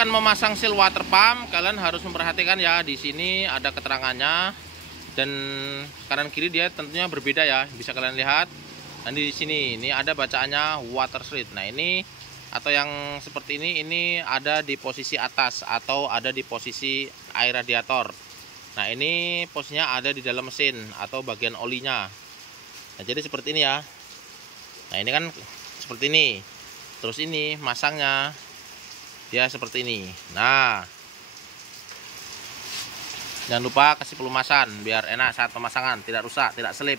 akan memasang seal water pump, kalian harus memperhatikan ya, di sini ada keterangannya dan kanan kiri dia tentunya berbeda ya, bisa kalian lihat. Dan di sini ini ada bacaannya water slide. Nah, ini atau yang seperti ini ada di posisi atas atau ada di posisi air radiator. Nah, ini posisinya ada di dalam mesin atau bagian olinya. Nah, jadi seperti ini ya. Nah, ini kan seperti ini. Terus ini masangnya dia seperti ini. Nah, jangan lupa kasih pelumasan biar enak saat pemasangan, tidak rusak, tidak selip.